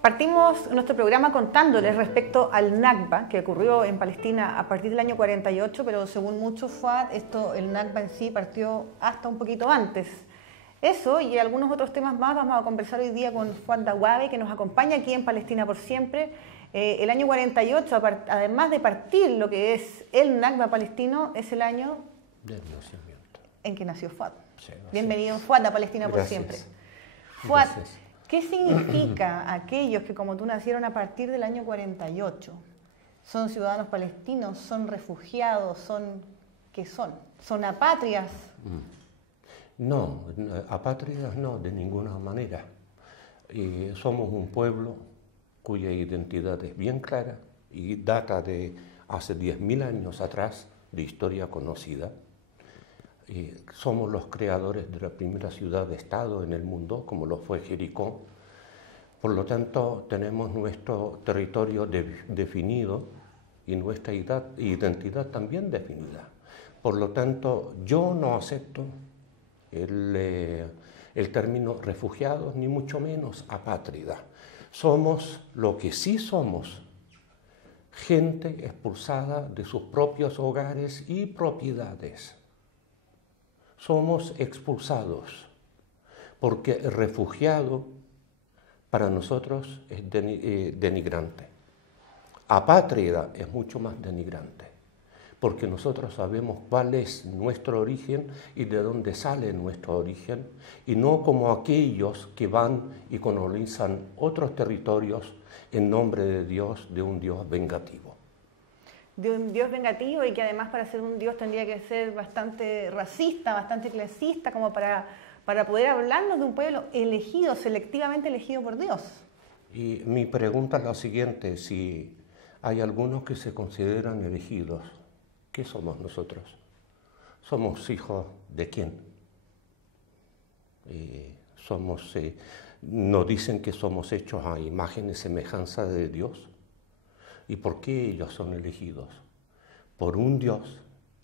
Partimos nuestro programa contándoles respecto al Nakba, que ocurrió en Palestina a partir del año 48, pero según muchos Fuad, el Nakba en sí partió hasta un poquito antes. Eso y algunos otros temas más vamos a conversar hoy día con Fuad Dawabe, que nos acompaña aquí en Palestina por siempre. El año 48, además de partir lo que es el Nakba palestino, es el año del nacimiento en que nació Fuad. Sí, Bienvenido, Fuad, a Palestina por siempre. Fuad, ¿qué significa aquellos que como tú nacieron a partir del año 48? ¿Son ciudadanos palestinos? ¿Son refugiados? ¿Qué son? ¿Son apátridas? No, apátridas no, de ninguna manera. Somos un pueblo cuya identidad es bien clara y data de hace 10.000 años atrás, de historia conocida. Somos los creadores de la primera ciudad de Estado en el mundo, como lo fue Jericó. Por lo tanto, tenemos nuestro territorio definido y nuestra identidad también definida. Por lo tanto, yo no acepto el término refugiados, ni mucho menos apátrida. Somos lo que sí somos, gente expulsada de sus propios hogares y propiedades. Somos expulsados, porque refugiado para nosotros es denigrante. Apátrida es mucho más denigrante, porque nosotros sabemos cuál es nuestro origen y de dónde sale nuestro origen, y no como aquellos que van y colonizan otros territorios en nombre de un Dios vengativo. De un Dios vengativo y que además para ser un Dios tendría que ser bastante racista, bastante clasista, como para poder hablarnos de un pueblo elegido, selectivamente elegido por Dios. Y mi pregunta es la siguiente: si hay algunos que se consideran elegidos, ¿qué somos nosotros? ¿Somos hijos de quién? Nos dicen que somos hechos a imagen y semejanza de Dios. ¿Y por qué ellos son elegidos? Por un Dios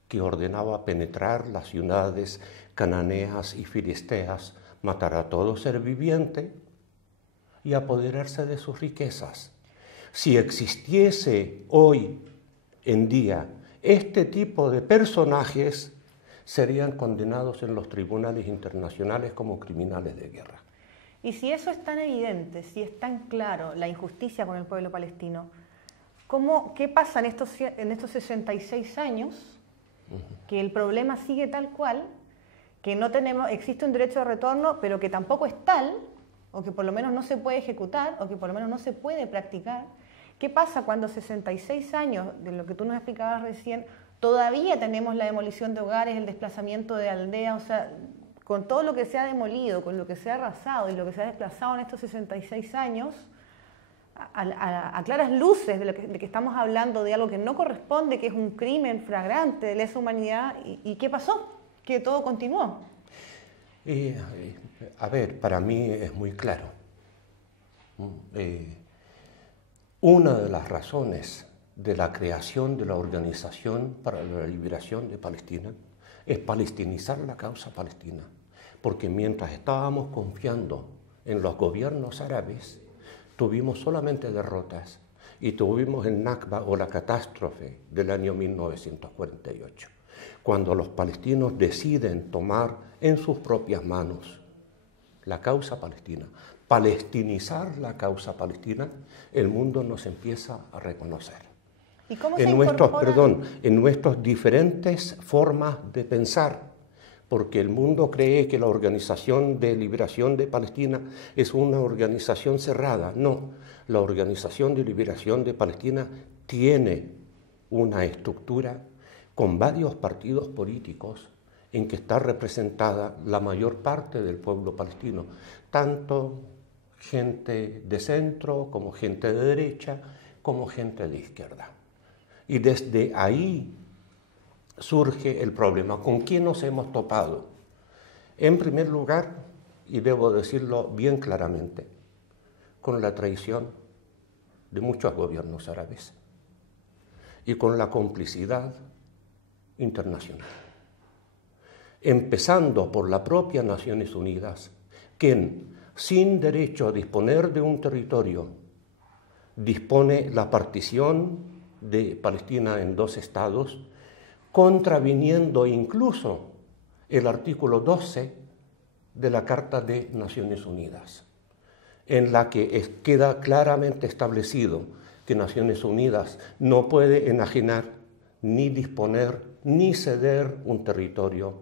que ordenaba penetrar las ciudades cananeas y filisteas, matar a todo ser viviente y apoderarse de sus riquezas. Si existiese hoy en día este tipo de personajes, serían condenados en los tribunales internacionales como criminales de guerra. Y si eso es tan evidente, si es tan claro la injusticia con el pueblo palestino, ¿qué pasa en estos 66 años que el problema sigue tal cual, que existe un derecho de retorno, pero que tampoco es tal, o que por lo menos no se puede ejecutar, o que por lo menos no se puede practicar? ¿Qué pasa cuando 66 años, de lo que tú nos explicabas recién, todavía tenemos la demolición de hogares, el desplazamiento de aldeas, o sea, con todo lo que se ha demolido, con lo que se ha arrasado y lo que se ha desplazado en estos 66 años, a claras luces de que estamos hablando de algo que no corresponde, que es un crimen flagrante de lesa humanidad? ¿Y qué pasó? Que todo continuó. A ver, para mí es muy claro. Una de las razones de la creación de la Organización para la Liberación de Palestina es palestinizar la causa palestina, porque mientras estábamos confiando en los gobiernos árabes, tuvimos solamente derrotas y tuvimos el Nakba o la catástrofe del año 1948, cuando los palestinos deciden tomar en sus propias manos la causa palestina, palestinizar la causa palestina, el mundo nos empieza a reconocer. ¿Y cómo se incorpora? En nuestras diferentes formas de pensar, porque el mundo cree que la Organización de Liberación de Palestina es una organización cerrada. No, la Organización de Liberación de Palestina tiene una estructura con varios partidos políticos en que está representada la mayor parte del pueblo palestino, tanto gente de centro como gente de derecha, como gente de izquierda. Y desde ahí surge el problema. ¿Con quién nos hemos topado? En primer lugar, y debo decirlo bien claramente, con la traición de muchos gobiernos árabes y con la complicidad internacional. Empezando por la propia Naciones Unidas, quien, sin derecho a disponer de un territorio dispone la partición de Palestina en 2 estados, contraviniendo incluso el artículo 12 de la Carta de Naciones Unidas, en la que queda claramente establecido que Naciones Unidas no puede enajenar, ni disponer, ni ceder un territorio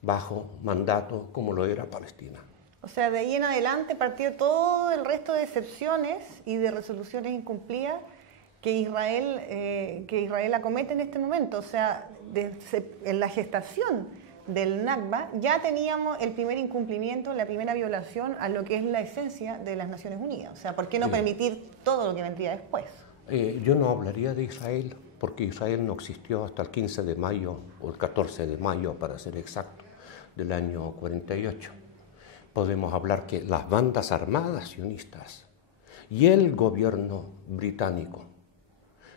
bajo mandato como lo era Palestina. O sea, de ahí en adelante partió todo el resto de excepciones y de resoluciones incumplidas que Israel acomete en este momento. O sea, en la gestación del Nakba ya teníamos el primer incumplimiento, la primera violación a lo que es la esencia de las Naciones Unidas. O sea, ¿por qué no permitir todo lo que vendría después? Yo no hablaría de Israel, porque Israel no existió hasta el 15 de mayo, o el 14 de mayo para ser exacto, del año 48. Podemos hablar que las bandas armadas sionistas y el gobierno británico,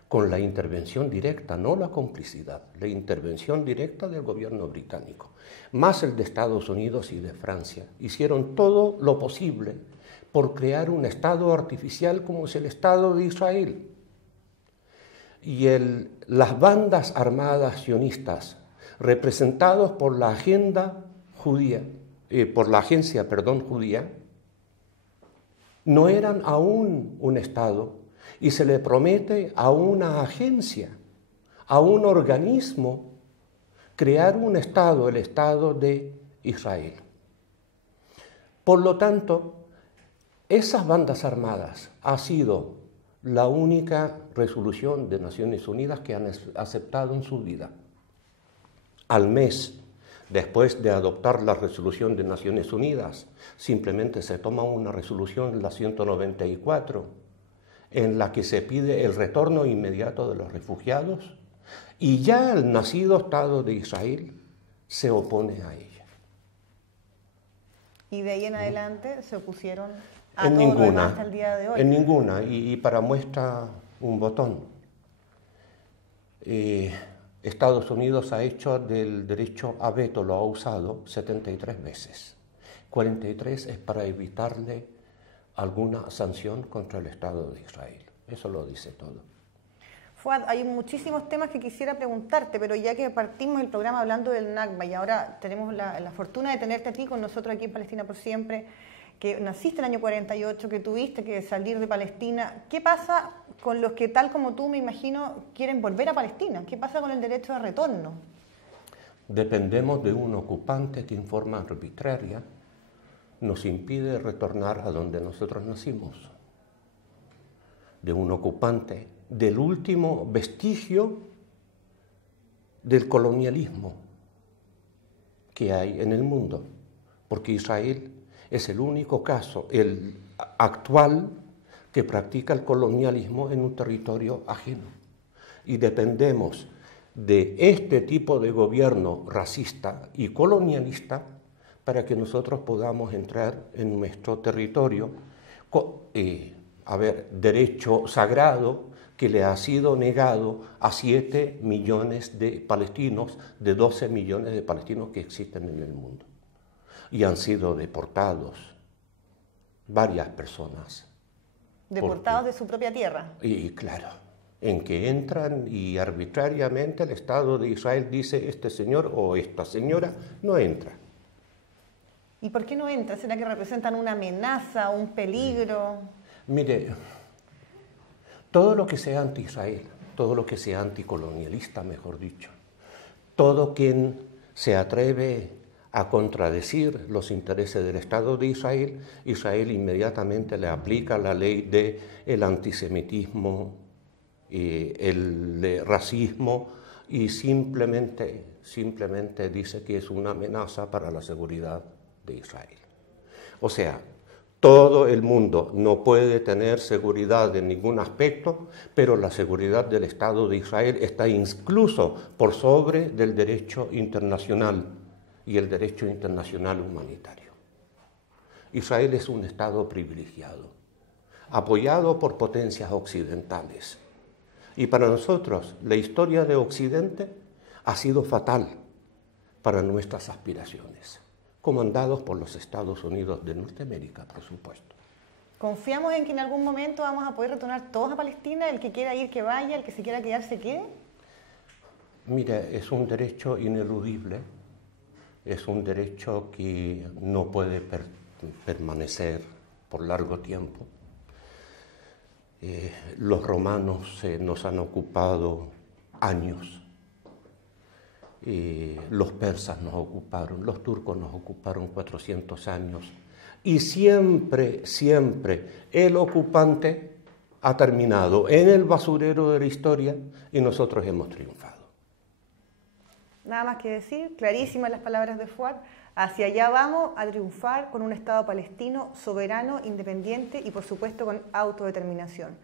con la intervención directa, no la complicidad, la intervención directa del gobierno británico, más el de Estados Unidos y de Francia, hicieron todo lo posible por crear un Estado artificial como es el Estado de Israel. Y las bandas armadas sionistas, representados por la agencia judía, no eran aún un Estado, y se le promete a una agencia, a un organismo, crear un Estado, el Estado de Israel. Por lo tanto, esas bandas armadas ha sido la única resolución de Naciones Unidas que han aceptado en su vida. Al mes, después de adoptar la resolución de Naciones Unidas, simplemente se toma una resolución, la 194, en la que se pide el retorno inmediato de los refugiados, y ya el nacido Estado de Israel se opone a ella. Y de ahí en adelante se opusieron a En todo lo demás ninguna, hasta el día de hoy. en ninguna, y para muestra un botón. Estados Unidos ha hecho del derecho a veto, lo ha usado 73 veces. 43 es para evitarle alguna sanción contra el Estado de Israel. Eso lo dice todo. Fuad, hay muchísimos temas que quisiera preguntarte, pero ya que partimos el programa hablando del Nakba y ahora tenemos la fortuna de tenerte a ti con nosotros aquí en Palestina por Siempre, que naciste en el año 48, que tuviste que salir de Palestina, ¿qué pasa con los que, tal como tú, me imagino, quieren volver a Palestina? ¿Qué pasa con el derecho de retorno? Dependemos de un ocupante que en forma arbitraria nos impide retornar a donde nosotros nacimos, de un ocupante, del último vestigio del colonialismo que hay en el mundo, porque Israel es el único caso, el actual, que practica el colonialismo en un territorio ajeno. Y dependemos de este tipo de gobierno racista y colonialista para que nosotros podamos entrar en nuestro territorio, derecho sagrado que le ha sido negado a 7 millones de palestinos, de 12 millones de palestinos que existen en el mundo. Y han sido deportados varias personas. Deportados de su propia tierra. Y claro, en que entran y arbitrariamente el Estado de Israel dice este señor o esta señora no entra. ¿Y por qué no entra? ¿Será que representan una amenaza, un peligro? Mire, todo lo que sea anti-Israel, todo lo que sea anticolonialista, mejor dicho, todo quien se atreve a contradecir los intereses del Estado de Israel, Israel inmediatamente le aplica la ley del antisemitismo, el racismo, y simplemente dice que es una amenaza para la seguridad de Israel. O sea, todo el mundo no puede tener seguridad en ningún aspecto, pero la seguridad del Estado de Israel está incluso por sobre del derecho internacional y el derecho internacional humanitario. Israel es un Estado privilegiado, apoyado por potencias occidentales. Y para nosotros, la historia de Occidente ha sido fatal para nuestras aspiraciones, comandados por los Estados Unidos de Norteamérica, por supuesto. ¿Confiamos en que en algún momento vamos a poder retornar todos a Palestina? ¿El que quiera ir que vaya, el que se quiera quedar se quede? Mira, es un derecho ineludible, es un derecho que no puede permanecer por largo tiempo. Los romanos nos han ocupado años, los persas nos ocuparon, los turcos nos ocuparon 400 años, y siempre el ocupante ha terminado en el basurero de la historia y nosotros hemos triunfado. Nada más que decir, clarísimas las palabras de Fouad, hacia allá vamos a triunfar con un Estado palestino soberano, independiente y por supuesto con autodeterminación.